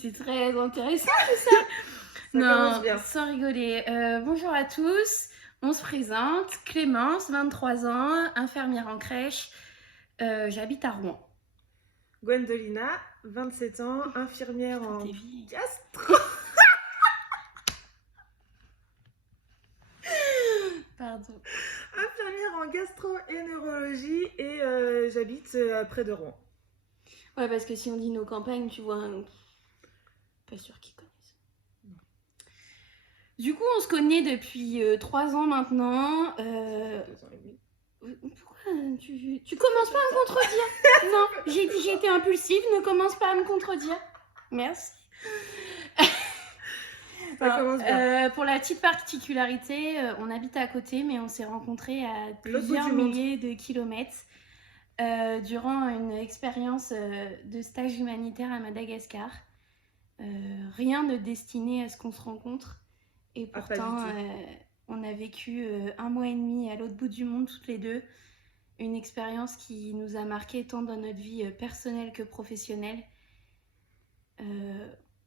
C'était très intéressant tout ça. Commence bien. Sans rigoler. Bonjour à tous. On se présente. Clémence, 23 ans, infirmière en crèche. J'habite à Rouen. Gwendolina, 27 ans, infirmière Putain, en t'es vieille. gastro. Pardon. Infirmière en gastro-entérologie et j'habite près de Rouen. Ouais, parce que si on dit nos campagnes, tu vois, pas sûr qu'ils connaissent. Non. Du coup, on se connaît depuis 3 ans maintenant. 2 ans et demi. Pourquoi tu commences pas à me contredire? Non, j'ai dit j'étais impulsive, ne commence pas à me contredire. Merci. Ça commence bien. Pour la petite particularité, on habite à côté, mais on s'est rencontrés à plusieurs milliers de kilomètres durant une expérience de stage humanitaire à Madagascar. Rien ne destiné à ce qu'on se rencontre. Et pourtant, on a vécu 1 mois et demi à l'autre bout du monde toutes les deux. Une expérience qui nous a marqué tant dans notre vie personnelle que professionnelle.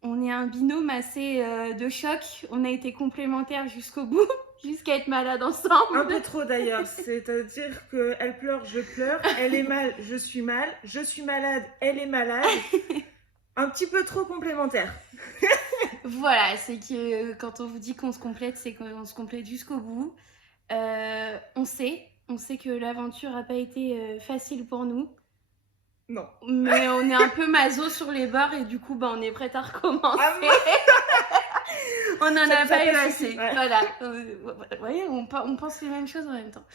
On est un binôme assez de choc. On a été complémentaires jusqu'au bout, jusqu'à être malades ensemble. Un peu trop d'ailleurs, c'est-à-dire qu'elle pleure, je pleure, elle est mal, je suis malade, elle est malade. Un petit peu trop complémentaire. Voilà, c'est que quand on vous dit qu'on se complète, c'est qu'on se complète jusqu'au bout. On sait que l'aventure n'a pas été facile pour nous. Non. Mais on est un peu maso sur les bords et du coup, on est prête à recommencer. On n'en a pas eu assez. Ouais. Voilà. Vous voyez, on pense les mêmes choses en même temps.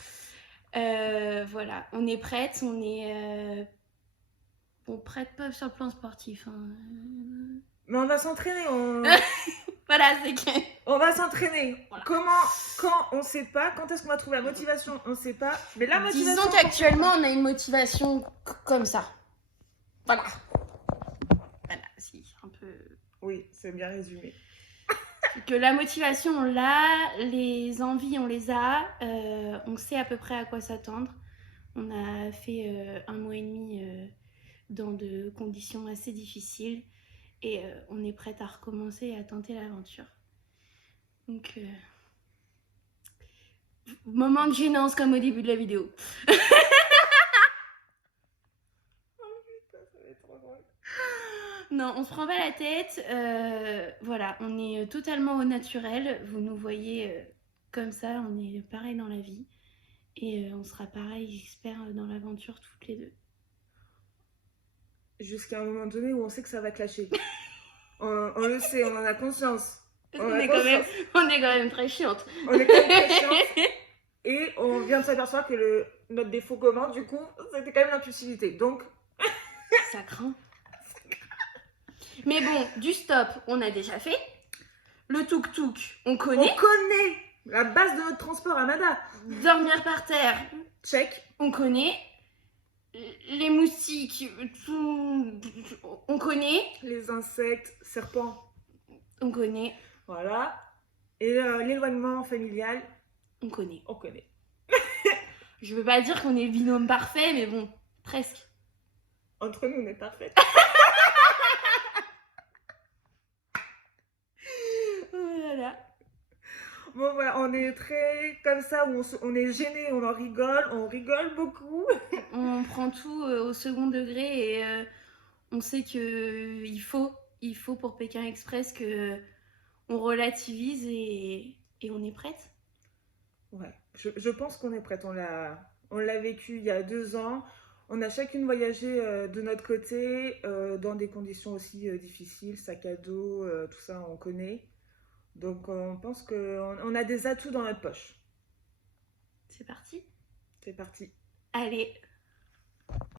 Voilà, on est prête, on est... prête pas sur le plan sportif. Hein. Mais on va s'entraîner. Voilà, c'est que... On va s'entraîner. Voilà. Comment, quand on sait pas, quand est-ce qu'on va trouver la motivation, on sait pas. Mais la motivation. Disons qu'actuellement, on a une motivation comme ça. Voilà. Voilà, si, un peu. Oui, c'est bien résumé. Que la motivation, on l'a, les envies, on les a, on sait à peu près à quoi s'attendre. On a fait 1 mois et demi dans de conditions assez difficiles et on est prête à recommencer et à tenter l'aventure. Donc, moment de gênance comme au début de la vidéo. Non, on se prend pas la tête. Voilà, on est totalement au naturel. Vous nous voyez comme ça, on est pareil dans la vie. Et on sera pareil, j'espère, dans l'aventure toutes les deux. Jusqu'à un moment donné où on sait que ça va clasher. on le sait, on en a conscience. On est quand même très chiante. On est quand même très chiante. Et on vient de s'apercevoir que notre défaut commun, du coup, c'était quand même l'impulsivité. Donc... Ça craint. Mais bon, du stop, on a déjà fait. Le tuk-tuk, on connaît. On connaît la base de notre transport à Mada. Dormir par terre, check. On connaît. Les moustiques, tout, on connaît. Les insectes, serpents, on connaît. Voilà. Et l'éloignement familial, on connaît. On connaît. Je veux pas dire qu'on est le binôme parfait, mais bon, presque. Entre nous, on est parfait. Voilà. Bon voilà, on est très comme ça, où on est gêné, on en rigole, on rigole beaucoup. On prend tout au second degré et on sait que il faut pour Pékin Express que on relativise et on est prête. Ouais, je pense qu'on est prête. On l'a vécu il y a 2 ans. On a chacune voyagé de notre côté, dans des conditions aussi difficiles, sac à dos, tout ça, on connaît. Donc on pense qu'on a des atouts dans notre poche. C'est parti ? C'est parti. Allez.